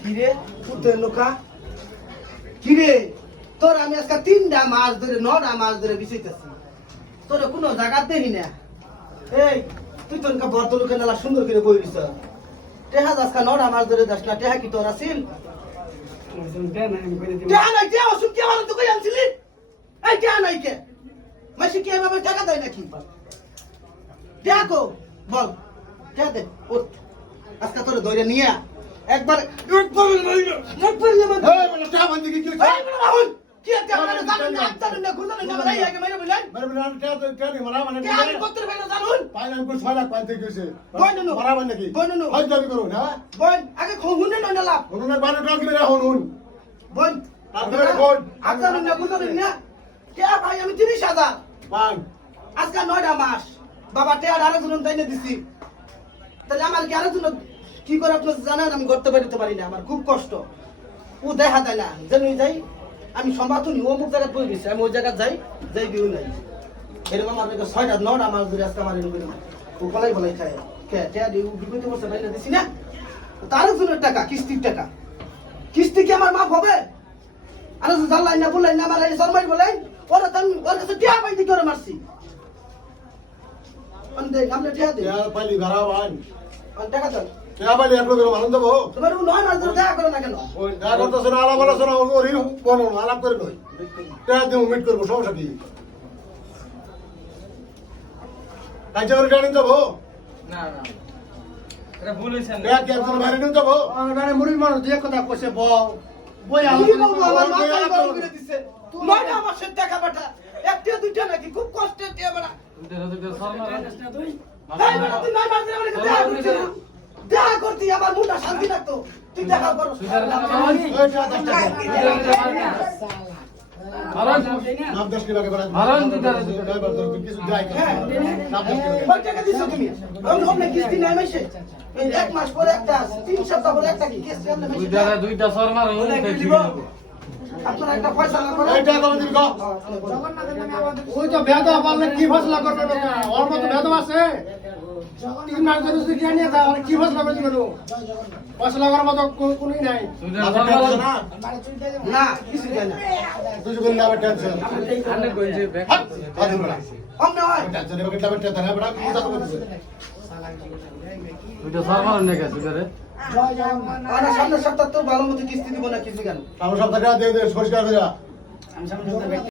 কিরে পুতের লোকা কিরে তোর আমি আজকে 3টা মাছ ধরে 9টা মাছ ধরে বিছাইতেছি তোর কোনো জায়গা দেখি না এই তুই তোর বর্ত লোকে নালা সুন্দর করে বই দিছ টেহা আজকে 9টা মাছ ধরে যাস না টেহা কি তোর আসিল টেহা নাই টেহা ওষুধ কে আমার তুই আনছিলি এই টেহা নাই কে মাসি কি এভাবে টাকা দেয় নাকি টেহা কো বল টেহা দে ওঠ আজকে তোর ধরে নিয়ে একবার কি একটা মানে জানেন না জানেন না গুলো না ভাই আগে মেরে বলেন মারা মানে কে আমি করতে পারি না জানুন পাইলাম কো 6 লাখ পাইতে গেছে বইনুন মারা মানে কি বইনুন হাই দাবি করুন হ্যাঁ বইন আগে খুনে না লাভ হুনুন 12 টাকা কিনে হুনুন বইন তারপরে কোন আপনার না গুলো না কে ভাই আমি 30,000 পান আজকে 9টা মাস বাবা তে আর আরেকজন তাইনে দিছি তাহলে আমার কি আরেকজন কি করে আপনি জানেন আমি করতে পারি না আমার খুব কষ্ট ও দেখা দেয় না যেন যাই আমি সম্পাদনী অমুক জায়গায় বই গেছি আমি ওই জায়গায় যাই বিউ নাই এরকম আমার 6টা 9টা মাস ধরে আজকে আমার এরকম ও বলাই খায় কে টেয়া দিউ বিপরীত করছে বাইরে দিছি না তার জনের টাকা কিস্তির টাকা কিস্তি কি আমার মাফ হবে আরে জানলাই না বললাই না আমার এই শর্মাই বলেন ওরা তো ওর কাছে টিয়া পাইতে করে মারছি অন্দে আমরা টিয়া দিই ইয়া পালি ঘরাবান টাকা দাও ইয়া পালি আপলো করে আনন্দ বো তোমার 9 মাস ধরে দেখা করো না কেন ওই দাদা তো শোনা আলাপ আলোচনা ওরি বনো আলাপ করে লই টাকা দিও মিট করব সমস্যা কি কাজে করে গাড়ি যাব না এটা ভুল হইছে না টাকা কি একজন বাইরে নিয়ে যাব মানে মুড়ি মানুষ যে কথা কইছে বই কি বলবো আমার মাথায় গরম করে দিছে 9টা মাসের টাকা বাটা একটা দুইটা নাকি খুব কষ্টে টিয়া বাড়া তাই বাড়া তুই 9 মাস ধরে আমার কাছে দেখা করতি আমার মুন্ডা শান্তি লাগতো তুই দেখা করো নাম 10 কি লাগে বড় মারণ দিদার ড্রাইভার তো কিছু যাই নাম 10 কি লাগে কত টাকা দিছো তুমি আমি কিস্তি নাই মাসে এই 1 মাস পরে একটা 3 সপ্তাহ পরে একটা কি কিস্তি আমরা মাসে দুইটা সর মারো আপনারা একটা পয়সা না করে এই টাকা দিবি কো ওই তো বেদা পারলে কি ফসলা করবে না ওর মতো বেদা আছে 3 মাস ধরে যদি নিয়ে তা কি ফসলা করবে না ফসলা করার মতো কোনই নাই না কিছু দেয় না তুই যখন না টেনশন অনেক কইছে ব্যাক আমরা হয় টেনশন এবার কেটে বেটে তারা বড় কি কথা বলছিস দুইটা সর মারো নাকি সুদারে আর সামনের সপ্তাহ তো ভালো মতো কিস্তি দিব না কিছু কেন আমরা সব টাকা দিয়ে পরিষ্কার করে